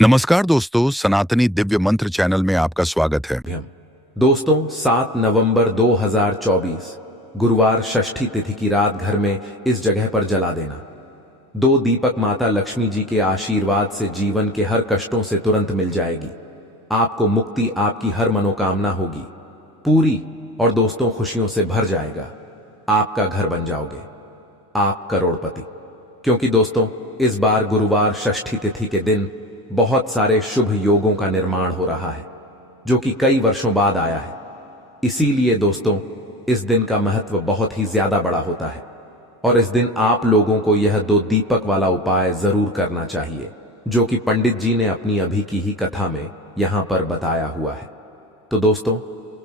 नमस्कार दोस्तों, सनातनी दिव्य मंत्र चैनल में आपका स्वागत है। अभ्यम। दोस्तों 7 नवंबर 2024 गुरुवार षष्ठी तिथि की रात घर में इस जगह पर जला देना। दो दीपक माता लक्ष्मी जी के आशीर्वाद से जीवन के हर कष्टों से तुरंत मिल जाएगी। आपको मुक्ति, आपकी हर मनोकामना होगी पूरी और दोस्तों खुशियों से भर जाएगा। आपका घर बन जाओगे, आप करोड़पति। क्योंकि दोस्तों इस बार गुरुवार षष्ठी तिथि के दिन बहुत सारे शुभ योगों का निर्माण हो रहा है जो कि कई वर्षों बाद आया है। इसीलिए दोस्तों इस दिन का महत्व बहुत ही ज्यादा बड़ा होता है और इस दिन आप लोगों को यह दो दीपक वाला उपाय जरूर करना चाहिए जो कि पंडित जी ने अपनी अभी की ही कथा में यहां पर बताया हुआ है। तो दोस्तों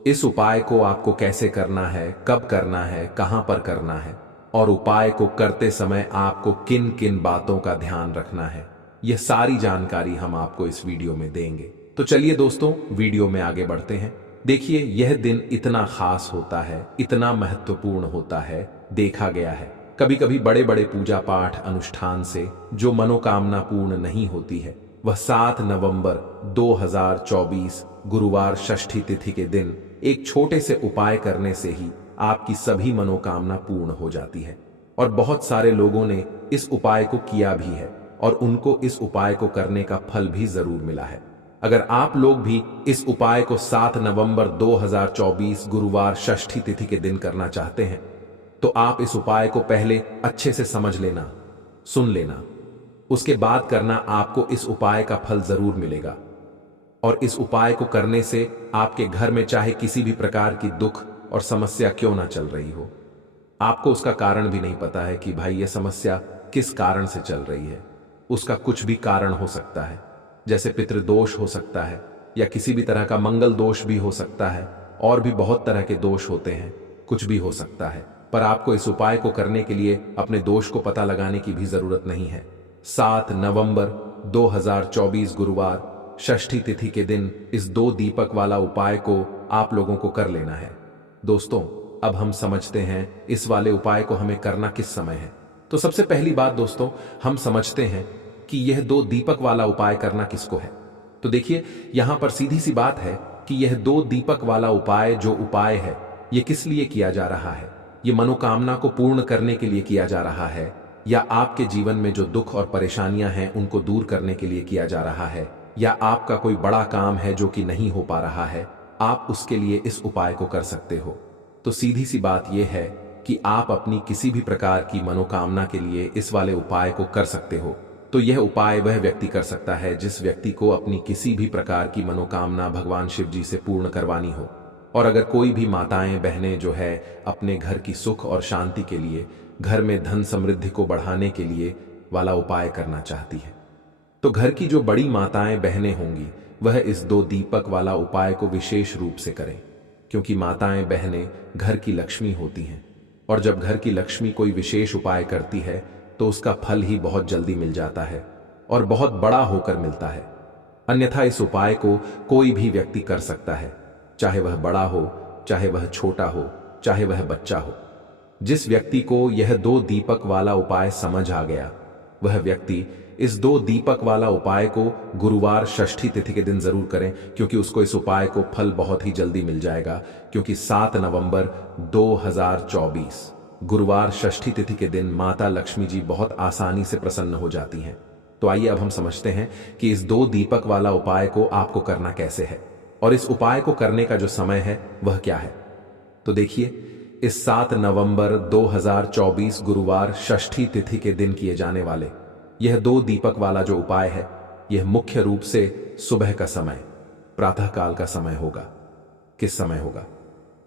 इस उपाय को आपको कैसे करना है, कब करना है, कहां पर करना है और उपाय को करते समय आपको किन किन बातों का ध्यान रखना है, यह सारी जानकारी हम आपको इस वीडियो में देंगे। तो चलिए दोस्तों वीडियो में आगे बढ़ते हैं। देखिए यह दिन इतना खास होता है, इतना महत्वपूर्ण होता है, देखा गया है कभी कभी बड़े बड़े पूजा पाठ अनुष्ठान से जो मनोकामना पूर्ण नहीं होती है वह 7 नवंबर 2024 गुरुवार षष्ठी तिथि के दिन एक छोटे से उपाय करने से ही आपकी सभी मनोकामना पूर्ण हो जाती है। और बहुत सारे लोगों ने इस उपाय को किया भी है और उनको इस उपाय को करने का फल भी जरूर मिला है। अगर आप लोग भी इस उपाय को 7 नवंबर 2024 गुरुवार षष्ठी तिथि के दिन करना चाहते हैं तो आप इस उपाय को पहले अच्छे से समझ लेना, सुन लेना, उसके बाद करना। आपको इस उपाय का फल जरूर मिलेगा और इस उपाय को करने से आपके घर में चाहे किसी भी प्रकार की दुख और समस्या क्यों ना चल रही हो, आपको उसका कारण भी नहीं पता है कि भाई यह समस्या किस कारण से चल रही है, उसका कुछ भी कारण हो सकता है, जैसे पितृदोष हो सकता है या किसी भी तरह का मंगल दोष भी हो सकता है और भी बहुत तरह के दोष होते हैं, कुछ भी हो सकता है। पर आपको इस उपाय को करने के लिए अपने दोष को पता लगाने की भी जरूरत नहीं है। 7 नवंबर 2024 गुरुवार षष्ठी तिथि के दिन इस दो दीपक वाला उपाय को आप लोगों को कर लेना है। दोस्तों अब हम समझते हैं इस वाले उपाय को हमें करना किस समय है। तो सबसे पहली बात दोस्तों हम समझते हैं कि यह दो दीपक वाला उपाय करना किसको है। तो देखिए यहां पर सीधी सी बात है कि यह दो दीपक वाला उपाय जो उपाय है यह किस लिए किया जा रहा है। यह मनोकामना को पूर्ण करने के लिए किया जा रहा है या आपके जीवन में जो दुख और परेशानियां हैं उनको दूर करने के लिए किया जा रहा है या आपका कोई बड़ा काम है जो कि नहीं हो पा रहा है, आप उसके लिए इस उपाय को कर सकते हो। तो सीधी सी बात यह है कि आप अपनी किसी भी प्रकार की मनोकामना के लिए इस वाले उपाय को कर सकते हो। तो यह उपाय वह व्यक्ति कर सकता है जिस व्यक्ति को अपनी किसी भी प्रकार की मनोकामना भगवान शिव जी से पूर्ण करवानी हो। और अगर कोई भी माताएं बहनें जो है अपने घर की सुख और शांति के लिए, घर में धन समृद्धि को बढ़ाने के लिए वाला उपाय करना चाहती है तो घर की जो बड़ी माताएं बहनें होंगी वह इस दो दीपक वाला उपाय को विशेष रूप से करें, क्योंकि माताएं बहनें घर की लक्ष्मी होती हैं और जब घर की लक्ष्मी कोई विशेष उपाय करती है तो उसका फल ही बहुत जल्दी मिल जाता है और बहुत बड़ा होकर मिलता है। अन्यथा इस उपाय को कोई भी व्यक्ति कर सकता है, चाहे वह बड़ा हो, चाहे वह छोटा हो, चाहे वह बच्चा हो। जिस व्यक्ति को यह दो दीपक वाला उपाय समझ आ गया वह व्यक्ति इस दो दीपक वाला उपाय को गुरुवार षष्ठी तिथि के दिन जरूर करें, क्योंकि उसको इस उपाय को फल बहुत ही जल्दी मिल जाएगा। क्योंकि 7 नवंबर 2024 गुरुवार षष्ठी तिथि के दिन माता लक्ष्मी जी बहुत आसानी से प्रसन्न हो जाती हैं। तो आइए अब हम समझते हैं कि इस दो दीपक वाला उपाय को आपको करना कैसे है और इस उपाय को करने का जो समय है वह क्या है। तो देखिए इस 7 नवंबर 2024 गुरुवार षष्ठी तिथि के दिन किए जाने वाले यह दो दीपक वाला जो उपाय है यह मुख्य रूप से सुबह का समय, प्रातः काल का समय होगा। किस समय होगा?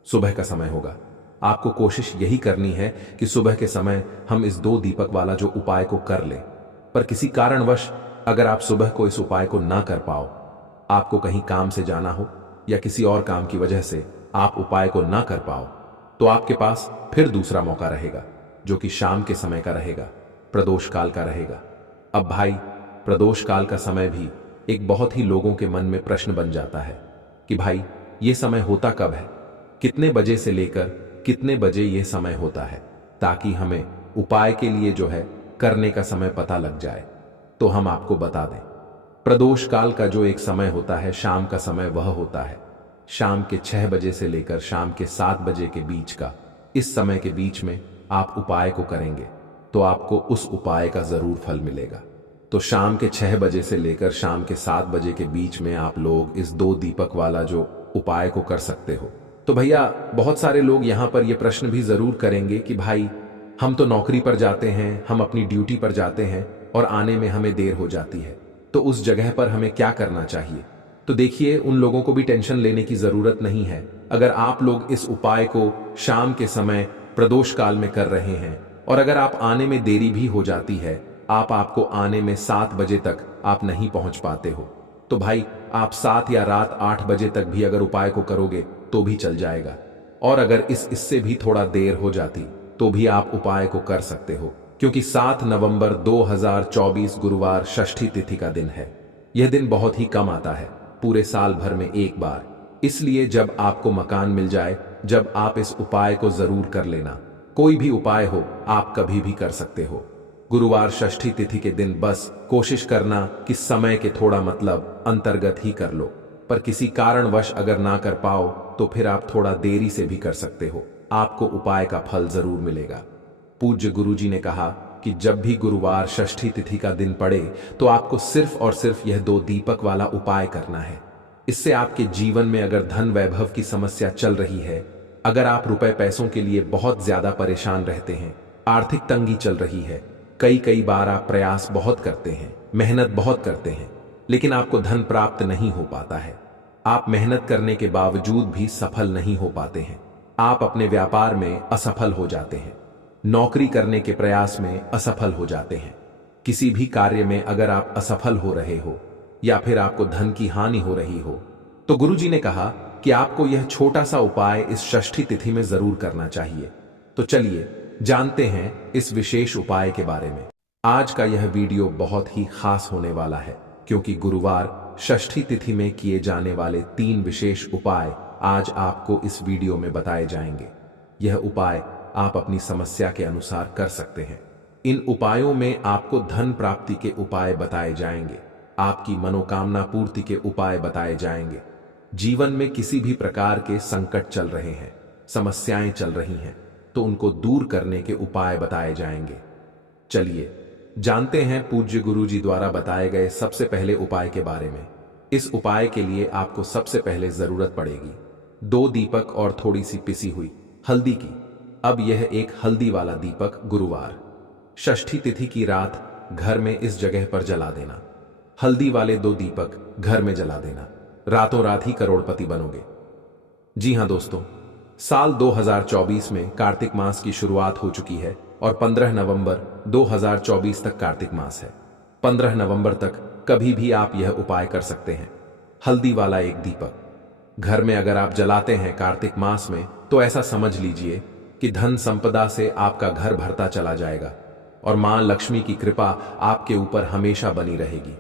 सुबह का समय होगा। आपको कोशिश यही करनी है कि सुबह के समय हम इस दो दीपक वाला जो उपाय को कर लें। पर किसी कारणवश अगर आप सुबह को इस उपाय को ना कर पाओ, आपको कहीं काम से जाना हो या किसी और काम की वजह से आप उपाय को ना कर पाओ, तो आपके पास फिर दूसरा मौका रहेगा जो कि शाम के समय का रहेगा, प्रदोष काल का रहेगा। अब भाई प्रदोष काल का समय भी एक बहुत ही लोगों के मन में प्रश्न बन जाता है कि भाई ये समय होता कब है, कितने बजे से लेकर कितने बजे ये समय होता है, ताकि हमें उपाय के लिए जो है करने का समय पता लग जाए। तो हम आपको बता दें प्रदोष काल का जो एक समय होता है, शाम का समय, वह होता है शाम के 6 बजे से लेकर शाम के 7 बजे के बीच का। इस समय के बीच में आप उपाय को करेंगे तो आपको उस उपाय का जरूर फल मिलेगा। तो शाम के 6 बजे से लेकर शाम के 7 बजे के बीच में आप लोग इस 2 दीपक वाला जो उपाय को कर सकते हो। तो भैया, बहुत सारे लोग यहाँ पर यह प्रश्न भी जरूर करेंगे कि भाई, हम तो नौकरी पर जाते हैं, हम अपनी ड्यूटी पर जाते हैं और आने में हमें देर हो जाती है, तो उस जगह पर हमें क्या करना चाहिए? तो देखिए, उन लोगों को भी टेंशन लेने की जरूरत नहीं है। अगर आप लोग इस उपाय को शाम के समय प्रदोष काल में कर रहे हैं और अगर आप आने में देरी भी हो जाती है, आपको आने में 7 बजे तक आप नहीं पहुंच पाते हो, तो भाई आप 7 या रात 8 बजे तक भी अगर उपाय को करोगे तो भी चल जाएगा। और अगर इससे भी थोड़ा देर हो जाती तो भी आप उपाय को कर सकते हो, क्योंकि 7 नवंबर 2024 गुरुवार षष्ठी तिथि का दिन है। यह दिन बहुत ही कम आता है, पूरे साल भर में एक बार। इसलिए जब आपको मकान मिल जाए, जब आप इस उपाय को जरूर कर लेना। कोई भी उपाय हो, आप कभी भी कर सकते हो। गुरुवार षष्ठी तिथि के दिन बस कोशिश करना कि समय के थोड़ा अंतर्गत ही कर लो, पर किसी कारणवश अगर ना कर पाओ तो फिर आप थोड़ा देरी से भी कर सकते हो, आपको उपाय का फल जरूर मिलेगा। पूज्य गुरुजी ने कहा कि जब भी गुरुवार षष्ठी तिथि का दिन पड़े तो आपको सिर्फ और सिर्फ यह 2 दीपक वाला उपाय करना है। इससे आपके जीवन में अगर धन वैभव की समस्या चल रही है, अगर आप रुपए पैसों के लिए बहुत ज्यादा परेशान रहते हैं, आर्थिक तंगी चल रही है, कई बार आप प्रयास बहुत करते हैं, मेहनत बहुत करते हैं, लेकिन आपको धन प्राप्त नहीं हो पाता है, आप मेहनत करने के बावजूद भी सफल नहीं हो पाते हैं, आप अपने व्यापार में असफल हो जाते हैं, नौकरी करने के प्रयास में असफल हो जाते हैं, किसी भी कार्य में अगर आप असफल हो रहे हो या फिर आपको धन की हानि हो रही हो, तो गुरुजी ने कहा कि आपको यह छोटा सा उपाय इस षष्ठी तिथि में जरूर करना चाहिए। तो चलिए जानते हैं इस विशेष उपाय के बारे में। आज का यह वीडियो बहुत ही खास होने वाला है, क्योंकि गुरुवार षष्ठी तिथि में किए जाने वाले 3 विशेष उपाय आज आपको इस वीडियो में बताए जाएंगे। यह उपाय आप अपनी समस्या के अनुसार कर सकते हैं। इन उपायों में आपको धन प्राप्ति के उपाय बताए जाएंगे, आपकी मनोकामना पूर्ति के उपाय बताए जाएंगे। जीवन में किसी भी प्रकार के संकट चल रहे हैं, समस्याएं चल रही हैं, तो उनको दूर करने के उपाय बताए जाएंगे। चलिए जानते हैं पूज्य गुरुजी द्वारा बताए गए सबसे पहले उपाय के बारे में। इस उपाय के लिए आपको सबसे पहले जरूरत पड़ेगी 2 दीपक और थोड़ी सी पिसी हुई हल्दी की। अब यह एक हल्दी वाला दीपक गुरुवार षष्ठी तिथि की रात घर में इस जगह पर जला देना। हल्दी वाले 2 दीपक घर में जला देना, रातों रात ही करोड़पति बनोगे। जी हां दोस्तों, साल 2024 में कार्तिक मास की शुरुआत हो चुकी है और 15 नवंबर 2024 तक कार्तिक मास है। 15 नवंबर तक कभी भी आप यह उपाय कर सकते हैं। हल्दी वाला एक दीपक घर में अगर आप जलाते हैं कार्तिक मास में, तो ऐसा समझ लीजिए कि धन संपदा से आपका घर भरता चला जाएगा और मां लक्ष्मी की कृपा आपके ऊपर हमेशा बनी रहेगी।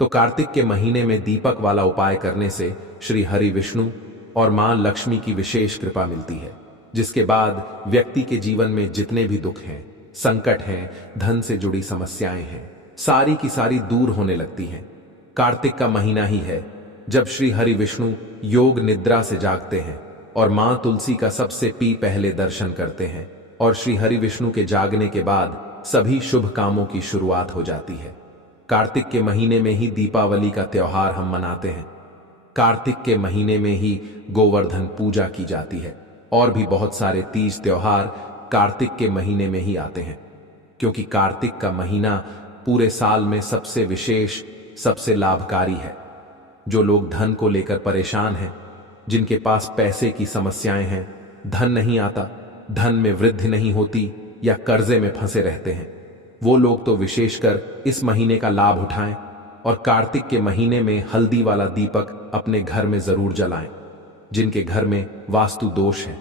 तो कार्तिक के महीने में दीपक वाला उपाय करने से श्री हरि विष्णु और मां लक्ष्मी की विशेष कृपा मिलती है, जिसके बाद व्यक्ति के जीवन में जितने भी दुख हैं, संकट हैं, धन से जुड़ी समस्याएं हैं, सारी की सारी दूर होने लगती हैं। कार्तिक का महीना ही है जब श्री हरि विष्णु योग निद्रा से जागते हैं और मां तुलसी का सबसे पहले दर्शन करते हैं, और श्री हरि विष्णु के जागने के बाद सभी शुभ कामों की शुरुआत हो जाती है। कार्तिक के महीने में ही दीपावली का त्योहार हम मनाते हैं। कार्तिक के महीने में ही गोवर्धन पूजा की जाती है और भी बहुत सारे तीज त्योहार कार्तिक के महीने में ही आते हैं, क्योंकि कार्तिक का महीना पूरे साल में सबसे विशेष, सबसे लाभकारी है। जो लोग धन को लेकर परेशान हैं, जिनके पास पैसे की समस्याएं हैं, धन नहीं आता, धन में वृद्धि नहीं होती या कर्जे में फंसे रहते हैं, वो लोग तो विशेषकर इस महीने का लाभ उठाएं और कार्तिक के महीने में हल्दी वाला दीपक अपने घर में जरूर जलाएं। जिनके घर में वास्तु दोष है,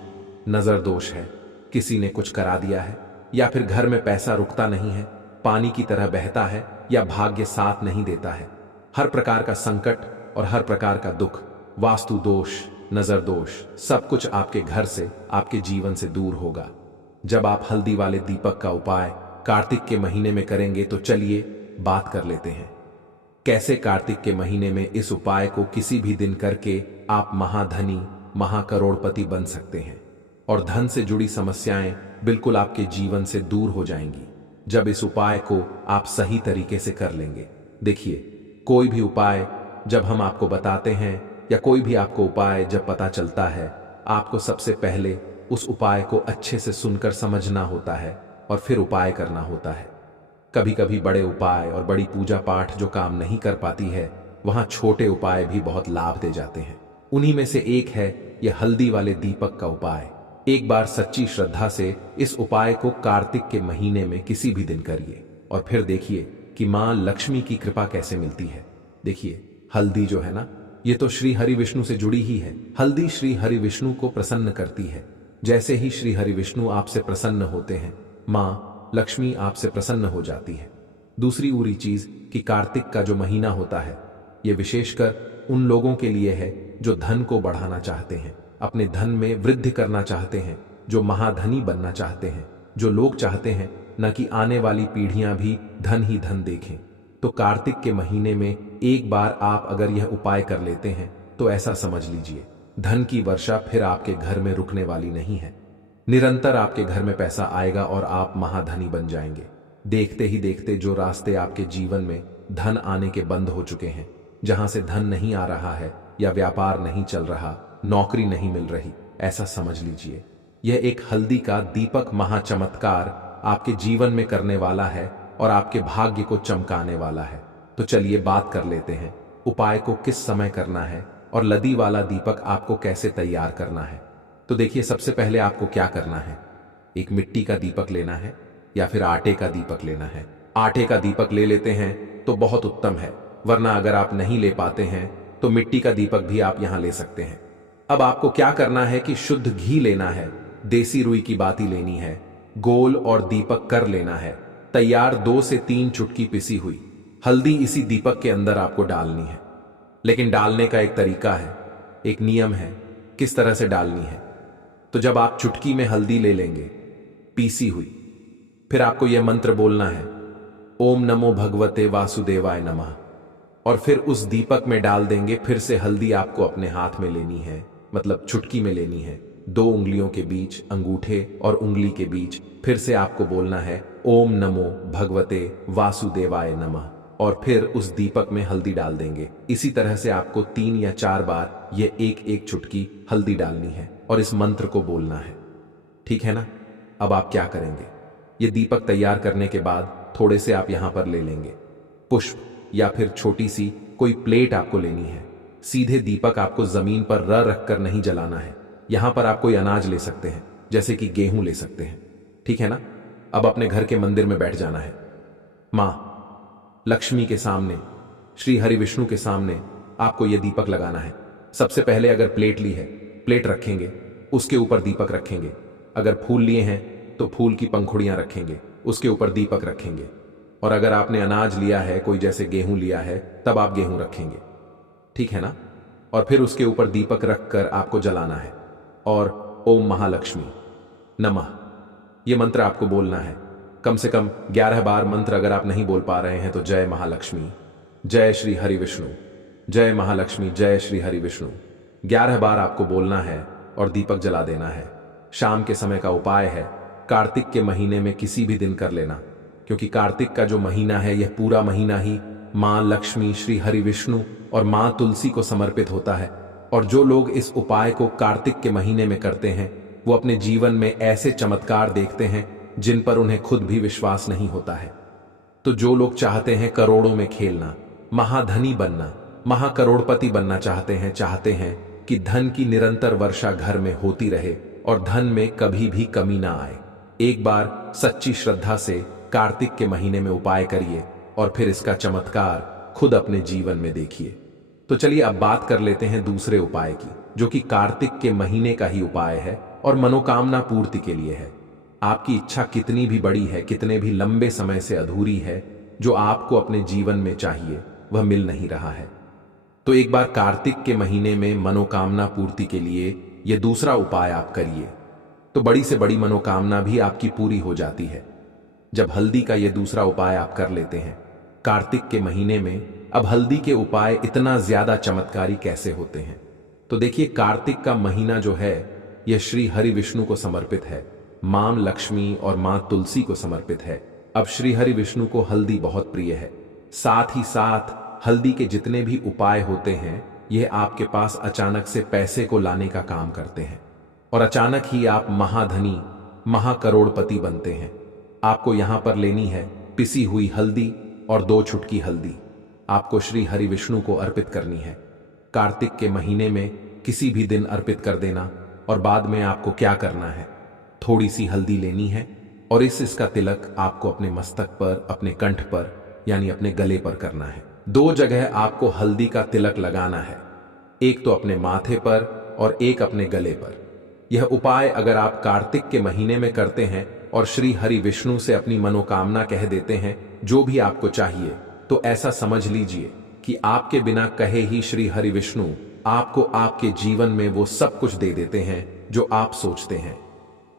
नजर दोष है, किसी ने कुछ करा दिया है, या फिर घर में पैसा रुकता नहीं है, पानी की तरह बहता है, या भाग्य साथ नहीं देता है, हर प्रकार का संकट और हर प्रकार का दुख, वास्तु दोष, नजर दोष, सब कुछ आपके घर से, आपके जीवन से दूर होगा जब आप हल्दी वाले दीपक का उपाय कार्तिक के महीने में करेंगे। तो चलिए बात कर लेते हैं। कैसे कार्तिक के महीने में इस उपाय को किसी भी दिन करके आप महाधनी महाकरोड़पति बन सकते हैं और धन से जुड़ी समस्याएं बिल्कुल आपके जीवन से दूर हो जाएंगी जब इस उपाय को आप सही तरीके से कर लेंगे। देखिए, कोई भी उपाय जब हम आपको बताते हैं या कोई भी आपको उपाय जब पता चलता है, आपको सबसे पहले उस उपाय को अच्छे से सुनकर समझना होता है और फिर उपाय करना होता है। कभी कभी बड़े उपाय और बड़ी पूजा पाठ जो काम नहीं कर पाती है, वहां छोटे उपाय भी बहुत लाभ दे जाते हैं। उन्हीं में से एक है यह हल्दी वाले दीपक का उपाय। एक बार सच्ची श्रद्धा से इस उपाय को कार्तिक के महीने में किसी भी दिन करिए और फिर देखिए कि मां लक्ष्मी की कृपा कैसे मिलती है। देखिए, हल्दी जो है ना, ये तो श्री हरि विष्णु से जुड़ी ही है। हल्दी श्री हरि विष्णु को प्रसन्न करती है। जैसे ही श्री हरि विष्णु आपसे प्रसन्न होते हैं, मां लक्ष्मी आपसे प्रसन्न हो जाती है। दूसरी उरी चीज कि कार्तिक का जो महीना होता है, यह विशेषकर उन लोगों के लिए है जो धन को बढ़ाना चाहते हैं, अपने धन में वृद्धि करना चाहते हैं, जो महाधनी बनना चाहते हैं, जो लोग चाहते हैं न कि आने वाली पीढ़ियां भी धन ही धन देखें। तो कार्तिक के महीने में एक बार आप अगर यह उपाय कर लेते हैं तो ऐसा समझ लीजिए, धन की वर्षा फिर आपके घर में रुकने वाली नहीं है। निरंतर आपके घर में पैसा आएगा और आप महाधनी बन जाएंगे। देखते ही देखते जो रास्ते आपके जीवन में धन आने के बंद हो चुके हैं, जहां से धन नहीं आ रहा है या व्यापार नहीं चल रहा, नौकरी नहीं मिल रही, ऐसा समझ लीजिए यह एक हल्दी का दीपक महाचमत्कार आपके जीवन में करने वाला है और आपके भाग्य को चमकाने वाला है। तो चलिए बात कर लेते हैं उपाय को किस समय करना है और लदी वाला दीपक आपको कैसे तैयार करना है। तो देखिए, सबसे पहले आपको क्या करना है, एक मिट्टी का दीपक लेना है या फिर आटे का दीपक लेना है। आटे का दीपक ले लेते हैं तो बहुत उत्तम है, वरना अगर आप नहीं ले पाते हैं तो मिट्टी का दीपक भी आप यहां ले सकते हैं। अब आपको क्या करना है कि शुद्ध घी लेना है, देसी रुई की बाती लेनी है, गोल और दीपक कर लेना है, तैयार 2 से 3 चुटकी पिसी हुई हल्दी इसी दीपक के अंदर आपको डालनी है। लेकिन डालने का एक तरीका है, एक नियम है किस तरह से डालनी है। तो जब आप चुटकी में हल्दी ले लेंगे पीसी हुई, फिर आपको यह मंत्र बोलना है, ओम नमो भगवते वासुदेवाय नमः, और फिर उस दीपक में डाल देंगे। फिर से हल्दी आपको अपने हाथ में लेनी है, मतलब चुटकी में लेनी है, 2 उंगलियों के बीच, अंगूठे और उंगली के बीच। फिर से आपको बोलना है ओम नमो भगवते वासुदेवाय नमः, और फिर उस दीपक में हल्दी डाल देंगे। इसी तरह से आपको 3 या 4 बार ये एक चुटकी हल्दी डालनी है और इस मंत्र को बोलना है। ठीक है ना? अब आप क्या करेंगे, ये दीपक तैयार करने के बाद थोड़े से आप यहां पर ले लेंगे पुष्प या फिर छोटी सी कोई प्लेट आपको लेनी है। सीधे दीपक आपको जमीन पर रखकर नहीं जलाना है। यहां पर आप कोई अनाज ले सकते हैं, जैसे कि गेहूं ले सकते हैं। ठीक है ना? अब अपने घर के मंदिर में बैठ जाना है। मां लक्ष्मी के सामने, श्री हरि विष्णु के सामने आपको यह दीपक लगाना है। सबसे पहले अगर प्लेट ली है, प्लेट रखेंगे, उसके ऊपर दीपक रखेंगे। अगर फूल लिए हैं तो फूल की पंखुड़ियां रखेंगे, उसके ऊपर दीपक रखेंगे। और अगर आपने अनाज लिया है, कोई जैसे गेहूं लिया है, तब आप गेहूं रखेंगे। ठीक है ना? और फिर उसके ऊपर दीपक रखकर आपको जलाना है और ओम महालक्ष्मी नमः ये मंत्र आपको बोलना है। कम से कम 11 बार मंत्र अगर आप नहीं बोल पा रहे हैं तो जय महालक्ष्मी, जय श्री हरि विष्णु, जय महालक्ष्मी, जय श्री हरि विष्णु 11 बार आपको बोलना है और दीपक जला देना है। शाम के समय का उपाय है, कार्तिक के महीने में किसी भी दिन कर लेना, क्योंकि कार्तिक का जो महीना है यह पूरा महीना ही मां लक्ष्मी, श्री हरि विष्णु और मां तुलसी को समर्पित होता है। और जो लोग इस उपाय को कार्तिक के महीने में करते हैं, वो अपने जीवन में ऐसे चमत्कार देखते हैं जिन पर उन्हें खुद भी विश्वास नहीं होता है। तो जो लोग चाहते हैं करोड़ों में खेलना, महाधनी बनना, महाकरोड़पति बनना चाहते हैं कि धन की निरंतर वर्षा घर में होती रहे और धन में कभी भी कमी ना आए, एक बार सच्ची श्रद्धा से कार्तिक के महीने में उपाय करिए और फिर इसका चमत्कार खुद अपने जीवन में देखिए। तो चलिए अब बात कर लेते हैं दूसरे उपाय की, जो कि कार्तिक के महीने का ही उपाय है और मनोकामना पूर्ति के लिए है। आपकी इच्छा कितनी भी बड़ी है, कितने भी लंबे समय से अधूरी है, जो आपको अपने जीवन में चाहिए वह मिल नहीं रहा है, तो एक बार कार्तिक के महीने में मनोकामना पूर्ति के लिए यह दूसरा उपाय आप करिए, तो बड़ी से बड़ी मनोकामना भी आपकी पूरी हो जाती है। जब हल्दी का यह दूसरा उपाय आप कर लेते हैं कार्तिक के महीने में, अब हल्दी के उपाय इतना ज्यादा चमत्कारी कैसे होते हैं? तो देखिए, कार्तिक का महीना जो है यह श्री हरि विष्णु को समर्पित है, मां लक्ष्मी और मां तुलसी को समर्पित है। अब श्री हरि विष्णु को हल्दी बहुत प्रिय है। साथ ही साथ हल्दी के जितने भी उपाय होते हैं यह आपके पास अचानक से पैसे को लाने का काम करते हैं और अचानक ही आप महाधनी महाकरोड़पति बनते हैं। आपको यहां पर लेनी है पिसी हुई हल्दी और 2 चुटकी हल्दी आपको श्री हरि विष्णु को अर्पित करनी है। कार्तिक के महीने में किसी भी दिन अर्पित कर देना और बाद में आपको क्या करना है, थोड़ी सी हल्दी लेनी है और इसका तिलक आपको अपने मस्तक पर, अपने कंठ पर यानी अपने गले पर करना है। 2 जगह आपको हल्दी का तिलक लगाना है, एक तो अपने माथे पर और एक अपने गले पर। यह उपाय अगर आप कार्तिक के महीने में करते हैं और श्री हरि विष्णु से अपनी मनोकामना कह देते हैं जो भी आपको चाहिए, तो ऐसा समझ लीजिए कि आपके बिना कहे ही श्री हरि विष्णु आपको आपके जीवन में वो सब कुछ दे देते हैं जो आप सोचते हैं।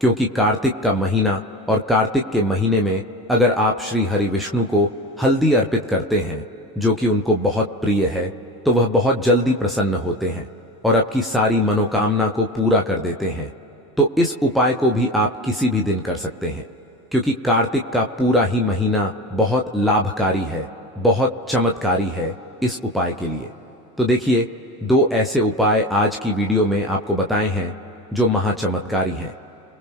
क्योंकि कार्तिक का महीना और कार्तिक के महीने में अगर आप श्री हरि विष्णु को हल्दी अर्पित करते हैं जो कि उनको बहुत प्रिय है, तो वह बहुत जल्दी प्रसन्न होते हैं और आपकी सारी मनोकामना को पूरा कर देते हैं। तो इस उपाय को भी आप किसी भी दिन कर सकते हैं, क्योंकि कार्तिक का पूरा ही महीना बहुत लाभकारी है, बहुत चमत्कारी है इस उपाय के लिए। तो देखिए, 2 ऐसे उपाय आज की वीडियो में आपको बताए हैं जो महाचमत्कारी हैं।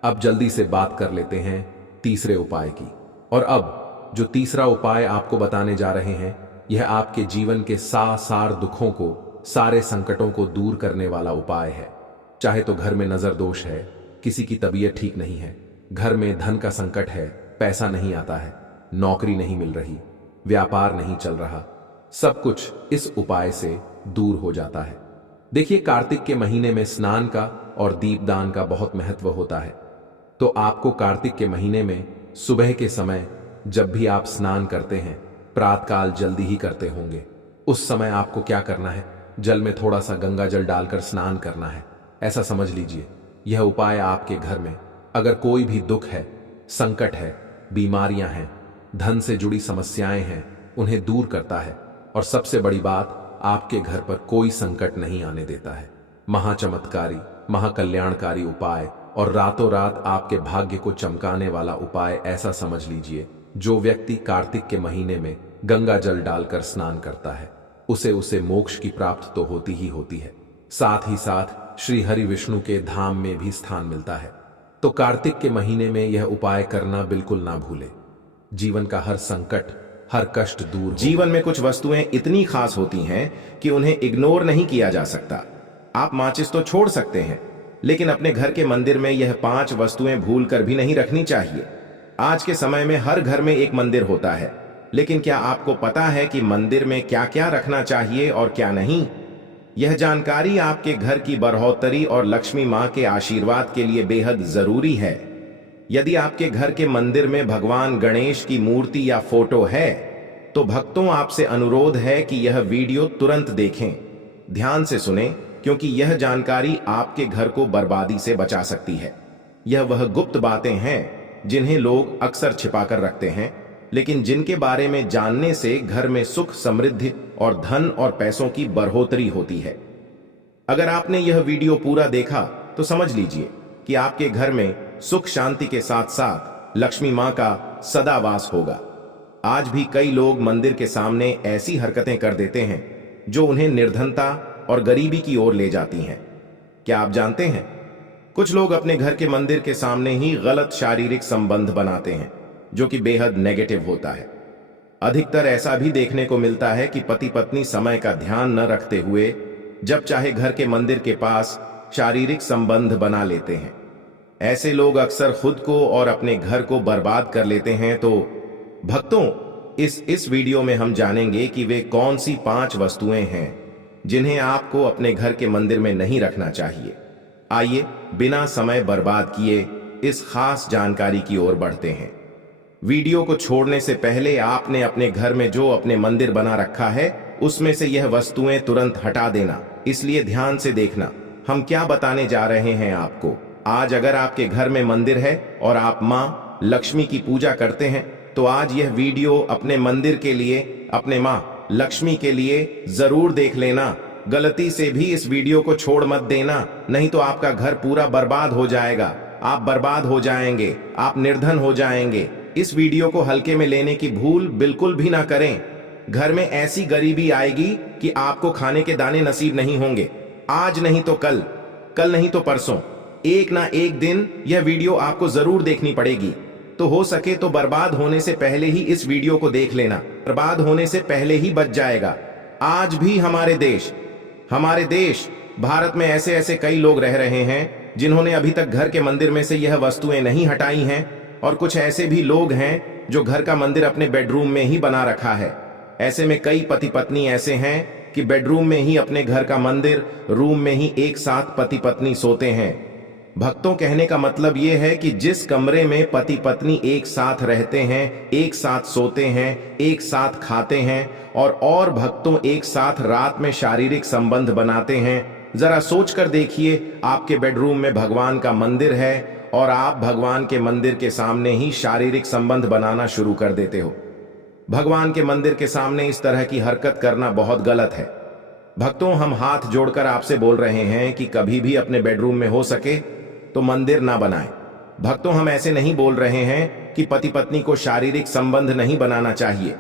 अब जल्दी से बात कर लेते हैं तीसरे उपाय की। और अब जो तीसरा उपाय आपको बताने जा रहे हैं यह आपके जीवन के सारे दुखों को, सारे संकटों को दूर करने वाला उपाय है। चाहे तो घर में नजर दोष है, किसी की तबीयत ठीक नहीं है, घर में धन का संकट है, पैसा नहीं आता है, नौकरी नहीं मिल रही, व्यापार नहीं चल रहा, सब कुछ इस उपाय से दूर हो जाता है। देखिए, कार्तिक के महीने में स्नान का और दीपदान का बहुत महत्व होता है। तो आपको कार्तिक के महीने में सुबह के समय जब भी आप स्नान करते हैं, प्रातःकाल जल्दी ही करते होंगे, उस समय आपको क्या करना है, जल में थोड़ा सा गंगा जल डालकर स्नान करना है। ऐसा समझ लीजिए, यह उपाय आपके घर में अगर कोई भी दुख है, संकट है, बीमारियां हैं, धन से जुड़ी समस्याएं हैं, उन्हें दूर करता है और सबसे बड़ी बात, आपके घर पर कोई संकट नहीं आने देता है। महाचमत्कारी, महाकल्याणकारी उपाय और रातों रात आपके भाग्य को चमकाने वाला उपाय। ऐसा समझ लीजिए, जो व्यक्ति कार्तिक के महीने में गंगा जल डालकर स्नान करता है उसे मोक्ष की प्राप्ति तो होती ही होती है, साथ ही साथ श्री हरि विष्णु के धाम में भी स्थान मिलता है। तो कार्तिक के महीने में यह उपाय करना बिल्कुल ना भूले। जीवन का हर संकट, हर कष्ट दूर। जीवन में कुछ वस्तुएं इतनी खास होती हैं कि उन्हें इग्नोर नहीं किया जा सकता। आप माचिस तो छोड़ सकते हैं, लेकिन अपने घर के मंदिर में यह 5 वस्तुएं भूल कर भी नहीं रखनी चाहिए। आज के समय में हर घर में एक मंदिर होता है, लेकिन क्या आपको पता है कि मंदिर में क्या क्या रखना चाहिए और क्या नहीं? यह जानकारी आपके घर की बढ़ोतरी और लक्ष्मी मां के आशीर्वाद के लिए बेहद जरूरी है। यदि आपके घर के मंदिर में भगवान गणेश की मूर्ति या फोटो है, तो भक्तों आपसे अनुरोध है कि यह वीडियो तुरंत देखें, ध्यान से सुने, क्योंकि यह जानकारी आपके घर को बर्बादी से बचा सकती है। यह वह गुप्त बातें हैं जिन्हें लोग अक्सर छिपाकर रखते हैं, लेकिन जिनके बारे में जानने से घर में सुख, समृद्धि और धन और पैसों की बढ़ोतरी होती है। अगर आपने यह वीडियो पूरा देखा तो समझ लीजिए कि आपके घर में सुख शांति के साथ साथ लक्ष्मी मां का सदा वास होगा। आज भी कई लोग मंदिर के सामने ऐसी हरकतें कर देते हैं जो उन्हें निर्धनता और गरीबी की ओर ले जाती हैं। क्या आप जानते हैं, कुछ लोग अपने घर के मंदिर के सामने ही गलत शारीरिक संबंध बनाते हैं, जो कि बेहद नेगेटिव होता है। अधिकतर ऐसा भी देखने को मिलता है कि पति पत्नी समय का ध्यान न रखते हुए जब चाहे घर के मंदिर के पास शारीरिक संबंध बना लेते हैं। ऐसे लोग अक्सर खुद को और अपने घर को बर्बाद कर लेते हैं। तो भक्तों, इस वीडियो में हम जानेंगे कि वे कौन सी 5 वस्तुएं हैं जिन्हें आपको अपने घर के मंदिर में नहीं रखना चाहिए। आइए बिना समय बर्बाद किए इस खास जानकारी की ओर बढ़ते हैं। वीडियो को छोड़ने से पहले आपने अपने घर में जो अपने मंदिर बना रखा है उसमें से यह वस्तुएं तुरंत हटा देना। इसलिए ध्यान से देखना हम क्या बताने जा रहे हैं आपको। आज अगर आपके घर में मंदिर है और आप मां लक्ष्मी की पूजा करते हैं, तो आज यह वीडियो अपने मंदिर के लिए, अपने मां लक्ष्मी के लिए जरूर देख लेना। गलती से भी इस वीडियो को छोड़ मत देना, नहीं तो आपका घर पूरा बर्बाद हो जाएगा। आप बर्बाद हो जाएंगे, आप निर्धन हो जाएंगे। इस वीडियो को हल्के में लेने की भूल बिल्कुल भी ना करें। घर में ऐसी गरीबी आएगी कि आपको खाने के दाने नसीब नहीं होंगे। आज नहीं तो कल, कल नहीं तो परसों, एक ना एक दिन यह वीडियो आपको जरूर देखनी पड़ेगी। तो हो सके तो बर्बाद होने से पहले ही इस वीडियो को देख लेना, बर्बाद होने से पहले ही बच जाएगा। आज भी हमारे देश भारत में ऐसे ऐसे कई लोग रह रहे हैं जिन्होंने अभी तक घर के मंदिर में से यह वस्तुएं नहीं हटाई हैं, और कुछ ऐसे भी लोग हैं जो घर का मंदिर अपने बेडरूम में ही बना रखा है। ऐसे में कई पति पत्नी ऐसे हैं कि बेडरूम में ही अपने घर का मंदिर, रूम में ही एक साथ पति पत्नी सोते हैं। भक्तों, कहने का मतलब यह है कि जिस कमरे में पति पत्नी एक साथ रहते हैं, एक साथ सोते हैं, एक साथ खाते हैं और भक्तों एक साथ रात में शारीरिक संबंध बनाते हैं, जरा सोच कर देखिए, आपके बेडरूम में भगवान का मंदिर है और आप भगवान के मंदिर के सामने ही शारीरिक संबंध बनाना शुरू कर देते हो। भगवान के मंदिर के सामने इस तरह की हरकत करना बहुत गलत है। भक्तों, हम हाथ जोड़कर आपसे बोल रहे हैं कि कभी भी अपने बेडरूम में हो सके तो मंदिर ना बनाएं। भक्तों, हम ऐसे नहीं बोल रहे हैं कि पति पत्नी को शारीरिक संबंध नहीं बनाना चाहिए,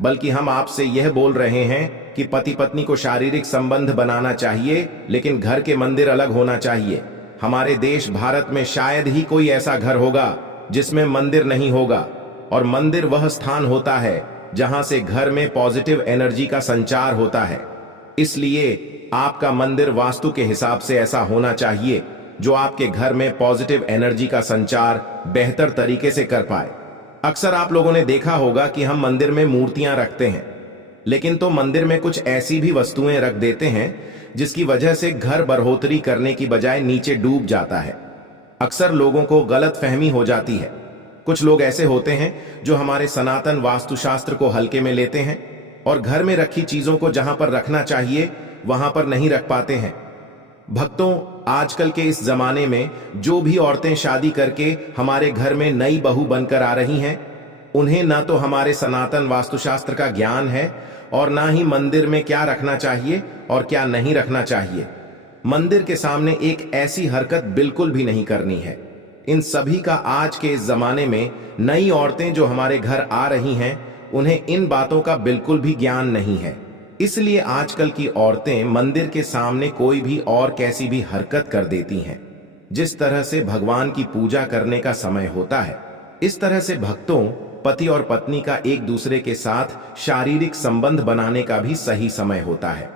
बल्कि हम आपसे यह बोल रहे हैं कि पति पत्नी को शारीरिक संबंध बनाना चाहिए, लेकिन घर के मंदिर अलग होना चाहिए। हमारे देश भारत में शायद ही कोई ऐसा घर होगा जिसमें मंदिर नहीं होगा, और मंदिर वह स्थान होता है जहां से घर में पॉजिटिव एनर्जी का संचार होता है। इसलिए आपका मंदिर वास्तु के हिसाब से ऐसा होना चाहिए जो आपके घर में पॉजिटिव एनर्जी का संचार बेहतर तरीके से कर पाए। अक्सर आप लोगों ने देखा होगा कि हम मंदिर में मूर्तियां रखते हैं, लेकिन तो मंदिर में कुछ ऐसी भी वस्तुएं रख देते हैं जिसकी वजह से घर बढ़ोतरी करने की बजाय नीचे डूब जाता है। अक्सर लोगों को गलतफहमी हो जाती है। कुछ लोग ऐसे होते हैं जो हमारे सनातन वास्तुशास्त्र को हल्के में लेते हैं और घर में रखी चीजों को जहां पर रखना चाहिए वहां पर नहीं रख पाते हैं। भक्तों, आजकल के इस जमाने में जो भी औरतें शादी करके हमारे घर में नई बहू बनकर आ रही हैं, उन्हें ना तो हमारे सनातन वास्तुशास्त्र का ज्ञान है और ना ही मंदिर में क्या रखना चाहिए और क्या नहीं रखना चाहिए। मंदिर के सामने एक ऐसी हरकत बिल्कुल भी नहीं करनी है। इन सभी का आज के इस जमाने में नई औरतें जो हमारे घर आ रही हैं, उन्हें इन बातों का बिल्कुल भी ज्ञान नहीं है। इसलिए आजकल की औरतें मंदिर के सामने कोई भी और कैसी भी हरकत कर देती हैं। जिस तरह से भगवान की पूजा करने का समय होता है, इस तरह से भक्तों, पति और पत्नी का एक दूसरे के साथ शारीरिक संबंध बनाने का भी सही समय होता है।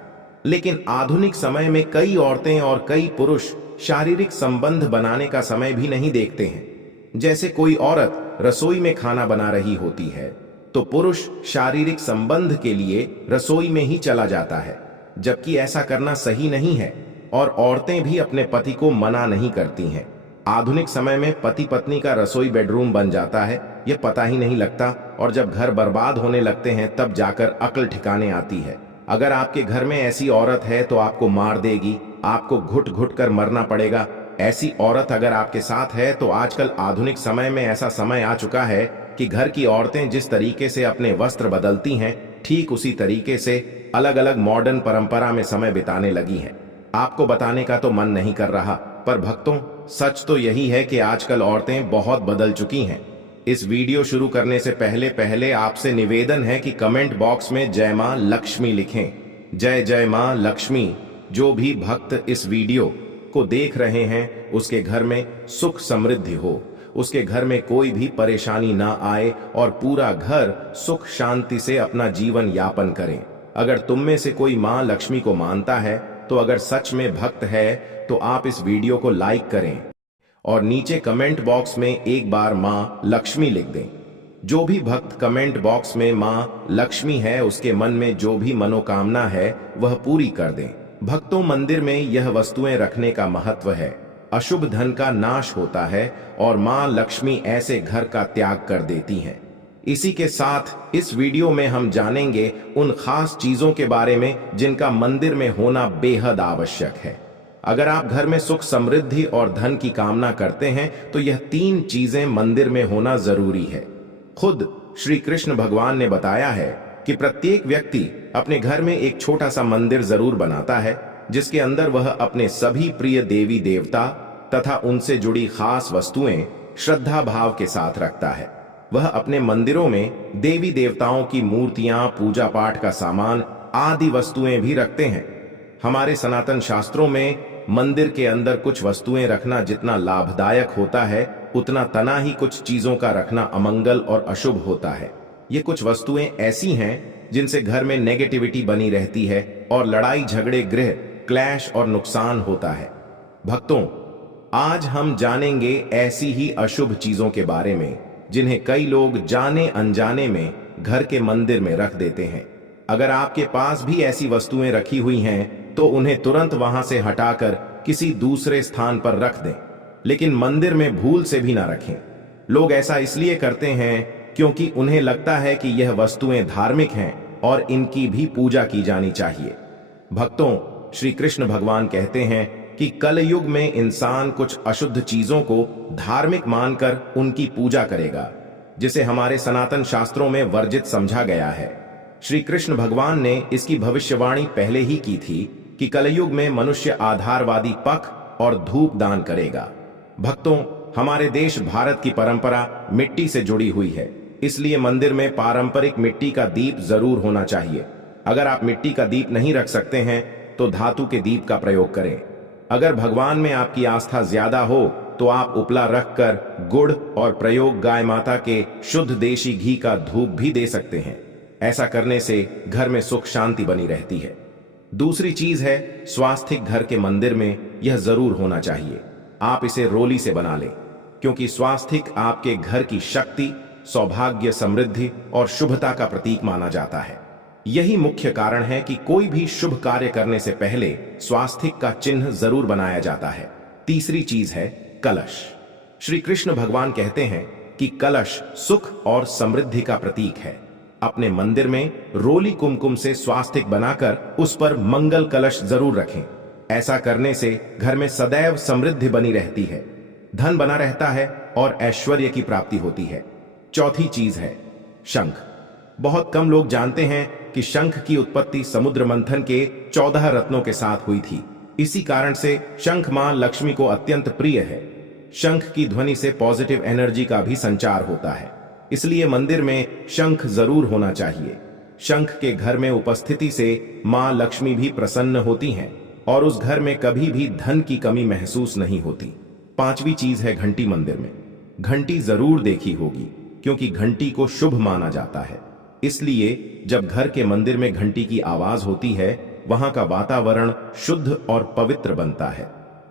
लेकिन आधुनिक समय में कई औरतें और कई पुरुष शारीरिक संबंध बनाने का समय भी नहीं देखते हैं। जैसे कोई औरत रसोई में खाना बना रही होती है तो पुरुष शारीरिक संबंध के लिए रसोई में ही चला जाता है, जबकि ऐसा करना सही नहीं है और औरतें भी अपने पति को मना नहीं करती हैं। आधुनिक समय में पति पत्नी का रसोई बेडरूम बन जाता है, यह पता ही नहीं लगता, और जब घर बर्बाद होने लगते हैं तब जाकर अक्ल ठिकाने आती है। अगर आपके घर में ऐसी औरत है तो आपको मार देगी, आपको घुट घुट कर मरना पड़ेगा। ऐसी औरत अगर आपके साथ है तो आजकल आधुनिक समय में ऐसा समय आ चुका है कि घर की औरतें जिस तरीके से अपने वस्त्र बदलती हैं, ठीक उसी तरीके से अलग अलग मॉडर्न परंपरा में समय बिताने लगी हैं। आपको बताने का तो मन नहीं कर रहा, पर भक्तों, सच तो यही है कि आजकल औरतें बहुत बदल चुकी हैं। इस वीडियो शुरू करने से पहले आपसे निवेदन है कि कमेंट बॉक्स में जय मां लक्ष्मी लिखें। जय जय मां लक्ष्मी। जो भी भक्त इस वीडियो को देख रहे हैं उसके घर में सुख समृद्धि हो, उसके घर में कोई भी परेशानी ना आए और पूरा घर सुख शांति से अपना जीवन यापन करें। अगर तुम में से कोई मां लक्ष्मी को मानता है तो अगर सच में भक्त है तो आप इस वीडियो को लाइक करें और नीचे कमेंट बॉक्स में एक बार मां लक्ष्मी लिख दें। जो भी भक्त कमेंट बॉक्स में मां लक्ष्मी है उसके मन में जो भी मनोकामना है वह पूरी कर दें। भक्तों, मंदिर में यह वस्तुएं रखने का महत्व है। अशुभ धन का नाश होता है और मां लक्ष्मी ऐसे घर का त्याग कर देती हैं। इसी के साथ इस वीडियो में हम जानेंगे उन खास चीजों के बारे में जिनका मंदिर में होना बेहद आवश्यक है। अगर आप घर में सुख समृद्धि और धन की कामना करते हैं तो यह 3 चीजें मंदिर में होना जरूरी है। खुद श्री कृष्ण भगवान ने बताया है कि प्रत्येक व्यक्ति अपने घर में एक छोटा सा मंदिर जरूर बनाता है, जिसके अंदर वह अपने सभी प्रिय देवी देवता तथा उनसे जुड़ी खास वस्तुएं श्रद्धा भाव के साथ रखता है। वह अपने मंदिरों में देवी देवताओं की मूर्तियां, पूजा पाठ का सामान आदि वस्तुएं भी रखते हैं। हमारे सनातन शास्त्रों में मंदिर के अंदर कुछ वस्तुएं रखना जितना लाभदायक होता है, उतना तना ही कुछ चीजों का रखना अमंगल और अशुभ होता है। ये कुछ वस्तुएं ऐसी हैं जिनसे घर में नेगेटिविटी बनी रहती है और लड़ाई झगड़े, गृह क्लैश और नुकसान होता है। भक्तों, आज हम जानेंगे ऐसी ही अशुभ चीजों के बारे में जिन्हें कई लोग जाने अनजाने में घर के मंदिर में रख देते हैं। अगर आपके पास भी ऐसी वस्तुएं रखी हुई हैं तो उन्हें तुरंत वहां से हटाकर किसी दूसरे स्थान पर रख दें, लेकिन मंदिर में भूल से भी ना रखें। लोग ऐसा इसलिए करते हैं क्योंकि उन्हें लगता है कि यह वस्तुएं धार्मिक हैं और इनकी भी पूजा की जानी चाहिए। भक्तों, श्री कृष्ण भगवान कहते हैं कि कलयुग में इंसान कुछ अशुद्ध चीजों को धार्मिक मानकर उनकी पूजा करेगा, जिसे हमारे सनातन शास्त्रों में वर्जित समझा गया है। श्री कृष्ण भगवान ने इसकी भविष्यवाणी पहले ही की थी कि कलयुग में मनुष्य आधारवादी पख और धूप दान करेगा। भक्तों, हमारे देश भारत की परंपरा मिट्टी से जुड़ी हुई है, इसलिए मंदिर में पारंपरिक मिट्टी का दीप जरूर होना चाहिए। अगर आप मिट्टी का दीप नहीं रख सकते हैं तो धातु के दीप का प्रयोग करें। अगर भगवान में आपकी आस्था ज्यादा हो तो आप उपला रखकर गुड़ और प्रयोग गाय माता के शुद्ध देशी घी का धूप भी दे सकते हैं। ऐसा करने से घर में सुख शांति बनी रहती है। दूसरी चीज है स्वास्तिक। घर के मंदिर में यह जरूर होना चाहिए। आप इसे रोली से बना लें, क्योंकि स्वास्तिक आपके घर की शक्ति, सौभाग्य, समृद्धि और शुभता का प्रतीक माना जाता है। यही मुख्य कारण है कि कोई भी शुभ कार्य करने से पहले स्वास्तिक का चिन्ह जरूर बनाया जाता है। तीसरी चीज है कलश। श्री कृष्ण भगवान कहते हैं कि कलश सुख और समृद्धि का प्रतीक है। अपने मंदिर में रोली कुमकुम से स्वास्तिक बनाकर उस पर मंगल कलश जरूर रखें। ऐसा करने से घर में सदैव समृद्धि बनी रहती है, धन बना रहता है और ऐश्वर्य की प्राप्ति होती है। चौथी चीज है शंख। बहुत कम लोग जानते हैं कि शंख की उत्पत्ति समुद्र मंथन के 14 रत्नों के साथ हुई थी। इसी कारण से शंख मां लक्ष्मी को अत्यंत प्रिय है। शंख की ध्वनि से पॉजिटिव एनर्जी का भी संचार होता है, इसलिए मंदिर में शंख जरूर होना चाहिए। शंख के घर में उपस्थिति से मां लक्ष्मी भी प्रसन्न होती हैं और उस घर में कभी भी धन की कमी महसूस नहीं होती। पांचवी चीज है घंटी। मंदिर में घंटी जरूर देखी होगी, क्योंकि घंटी को शुभ माना जाता है। इसलिए जब घर के मंदिर में घंटी की आवाज होती है, वहां का वातावरण शुद्ध और पवित्र बनता है।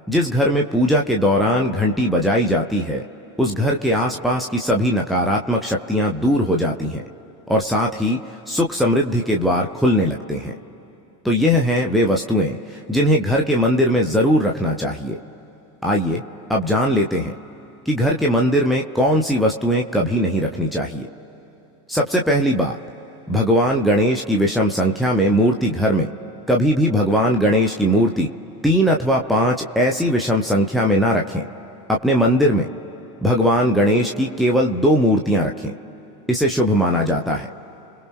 जिस घर में पूजा के दौरान घंटी बजाई जाती है, उस घर के आसपास की सभी नकारात्मक शक्तियां दूर हो जाती हैं और साथ ही सुख समृद्धि के द्वार खुलने लगते हैं। तो यह हैं वे वस्तुएं जिन्हें घर के मंदिर में जरूर रखना चाहिए। आइए अब जान लेते हैं कि घर के मंदिर में कौन सी वस्तुएं कभी नहीं रखनी चाहिए। सबसे पहली बात, भगवान गणेश की विषम संख्या में मूर्ति। घर में कभी भी भगवान गणेश की मूर्ति 3 अथवा 5 ऐसी विषम संख्या में ना रखें। अपने मंदिर में भगवान गणेश की केवल 2 मूर्तियां रखें, इसे शुभ माना जाता है।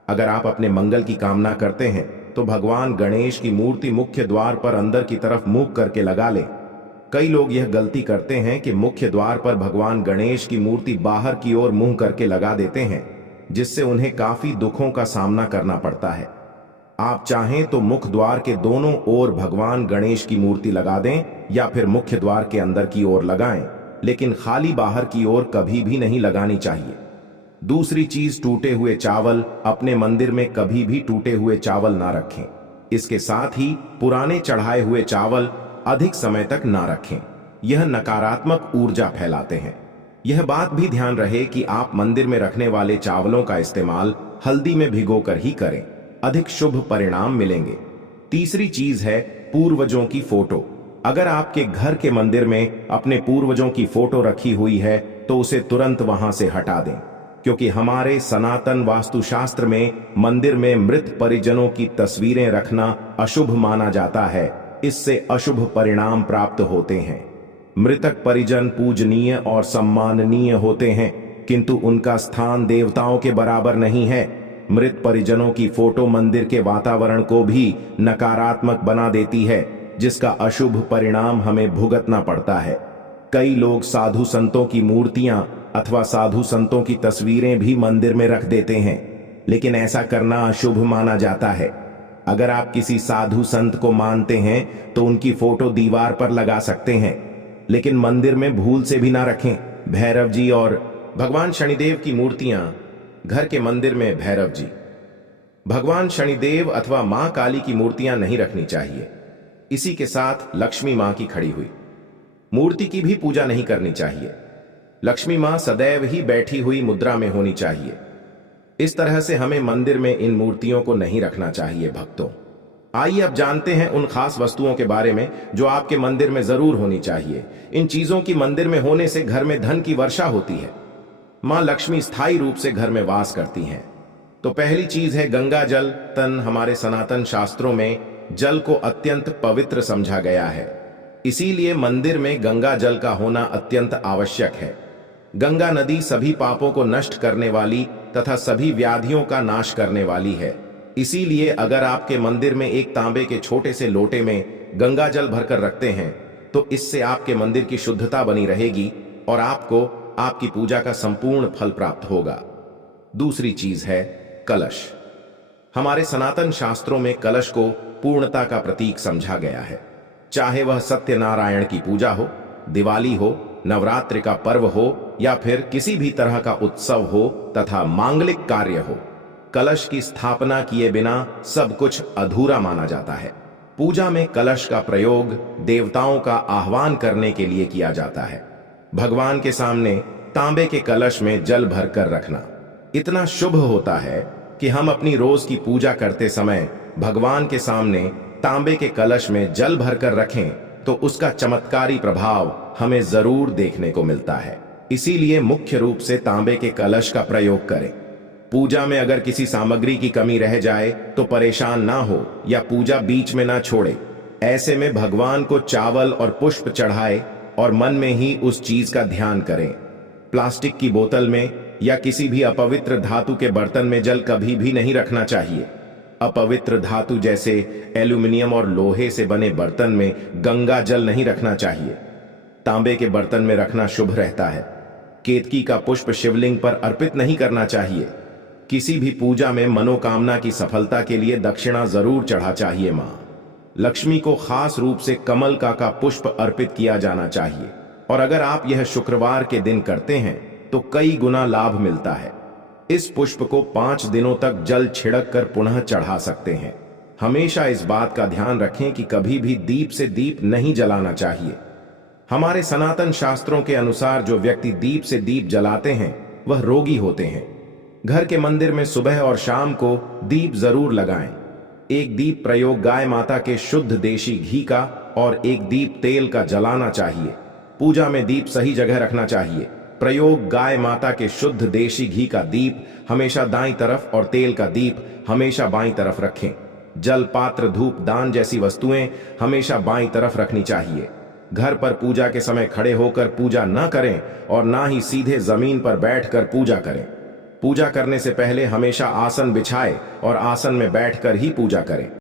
अगर आप अपने मंगल की कामना करते हैं तो भगवान गणेश की मूर्ति मुख्य द्वार पर अंदर की तरफ मुख करके लगा लें। कई लोग यह गलती करते हैं कि मुख्य द्वार पर भगवान गणेश की मूर्ति बाहर की ओर मुंह करके लगा देते हैं, जिससे उन्हें काफी दुखों का सामना करना पड़ता है। आप चाहें तो मुख्य द्वार के दोनों ओर भगवान गणेश की मूर्ति लगा दें या फिर मुख्य द्वार के अंदर की ओर लगाएं, लेकिन खाली बाहर की ओर कभी भी नहीं लगानी चाहिए। दूसरी चीज, टूटे हुए चावल। अपने मंदिर में कभी भी टूटे हुए चावल ना रखें। इसके साथ ही पुराने चढ़ाए हुए चावल अधिक समय तक ना रखें, यह नकारात्मक ऊर्जा फैलाते हैं। यह बात भी ध्यान रहे कि आप मंदिर में रखने वाले चावलों का इस्तेमाल हल्दी में भिगोकर ही करें, अधिक शुभ परिणाम मिलेंगे। तीसरी चीज है पूर्वजों की फोटो। अगर आपके घर के मंदिर में अपने पूर्वजों की फोटो रखी हुई है तो उसे तुरंत वहां से हटा दें, क्योंकि हमारे सनातन वास्तुशास्त्र में मंदिर में मृत परिजनों की तस्वीरें रखना अशुभ माना जाता है। इससे अशुभ परिणाम प्राप्त होते हैं। मृतक परिजन पूजनीय और सम्माननीय होते हैं, किंतु उनका स्थान देवताओं के बराबर नहीं है। मृत परिजनों की फोटो मंदिर के वातावरण को भी नकारात्मक बना देती है, जिसका अशुभ परिणाम हमें भुगतना पड़ता है। कई लोग साधु संतों की मूर्तियां अथवा साधु संतों की तस्वीरें भी मंदिर में रख देते हैं, लेकिन ऐसा करना अशुभ माना जाता है। अगर आप किसी साधु संत को मानते हैं तो उनकी फोटो दीवार पर लगा सकते हैं, लेकिन मंदिर में भूल से भी ना रखें। भैरव जी और भगवान शनिदेव की मूर्तियां घर के मंदिर में भैरव जी, भगवान शनिदेव अथवा मां काली की मूर्तियां नहीं रखनी चाहिए। इसी के साथ लक्ष्मी मां की खड़ी हुई मूर्ति की भी पूजा नहीं करनी चाहिए। लक्ष्मी मां सदैव ही बैठी हुई मुद्रा में होनी चाहिए। इस तरह से हमें मंदिर में इन मूर्तियों को नहीं रखना चाहिए। भक्तों, आइए अब जानते हैं उन खास वस्तुओं के बारे में जो आपके मंदिर में जरूर होनी चाहिए। इन चीजों की मंदिर में होने से घर में धन की वर्षा होती है। मां लक्ष्मी स्थायी रूप से घर में वास करती हैं। तो पहली चीज है गंगा जल। हमारे सनातन शास्त्रों में जल को अत्यंत पवित्र समझा गया है, इसीलिए मंदिर में गंगा जल का होना अत्यंत आवश्यक है। गंगा नदी सभी पापों को नष्ट करने वाली तथा सभी व्याधियों का नाश करने वाली है। इसीलिए अगर आपके मंदिर में एक तांबे के छोटे से लोटे में गंगा जल भरकर रखते हैं तो इससे आपके मंदिर की शुद्धता बनी रहेगी और आपको आपकी पूजा का संपूर्ण फल प्राप्त होगा। दूसरी चीज है कलश। हमारे सनातन शास्त्रों में कलश को पूर्णता का प्रतीक समझा गया है। चाहे वह सत्यनारायण की पूजा हो, दिवाली हो, नवरात्रि का पर्व हो या फिर किसी भी तरह का उत्सव हो तथा मांगलिक कार्य हो, कलश की स्थापना किए बिना सब कुछ अधूरा माना जाता है। पूजा में कलश का प्रयोग देवताओं का आह्वान करने के लिए किया जाता है। भगवान के सामने तांबे के कलश में जल भरकर रखना इतना शुभ होता है कि हम अपनी रोज की पूजा करते समय भगवान के सामने तांबे के कलश में जल भरकर रखें तो उसका चमत्कारी प्रभाव हमें जरूर देखने को मिलता है। इसीलिए मुख्य रूप से तांबे के कलश का प्रयोग करें। पूजा में अगर किसी सामग्री की कमी रह जाए तो परेशान ना हो या पूजा बीच में ना छोड़े। ऐसे में भगवान को चावल और पुष्प चढ़ाए और मन में ही उस चीज का ध्यान करें। प्लास्टिक की बोतल में या किसी भी अपवित्र धातु के बर्तन में जल कभी भी नहीं रखना चाहिए। अपवित्र धातु जैसे एल्यूमिनियम और लोहे से बने बर्तन में गंगा जल नहीं रखना चाहिए। तांबे के बर्तन में रखना शुभ रहता है। केतकी का पुष्प शिवलिंग पर अर्पित नहीं करना चाहिए। किसी भी पूजा में मनोकामना की सफलता के लिए दक्षिणा जरूर चढ़ा चाहिए। मां लक्ष्मी को खास रूप से कमल का पुष्प अर्पित किया जाना चाहिए और अगर आप यह शुक्रवार के दिन करते हैं तो कई गुना लाभ मिलता है। इस पुष्प को 5 दिनों तक जल छिड़क कर पुनः चढ़ा सकते हैं। हमेशा इस बात का ध्यान रखें कि कभी भी दीप से दीप नहीं जलाना चाहिए। हमारे सनातन शास्त्रों के अनुसार जो व्यक्ति दीप से दीप जलाते हैं वह रोगी होते हैं। घर के मंदिर में सुबह और शाम को दीप जरूर लगाएं। एक दीप प्रयोग गाय माता के शुद्ध देशी घी का और एक दीप तेल का जलाना चाहिए। पूजा में दीप सही जगह रखना चाहिए। प्रयोग गाय माता के शुद्ध देशी घी का दीप हमेशा दाईं तरफ और तेल का दीप हमेशा बाईं तरफ रखें। जल, पात्र, धूप, दान जैसी वस्तुएं हमेशा बाईं तरफ रखनी चाहिए। घर पर पूजा के समय खड़े होकर पूजा न करें और ना ही सीधे जमीन पर बैठकर पूजा करें। पूजा करने से पहले हमेशा आसन बिछाएं और आसन में बैठकर ही पूजा करें।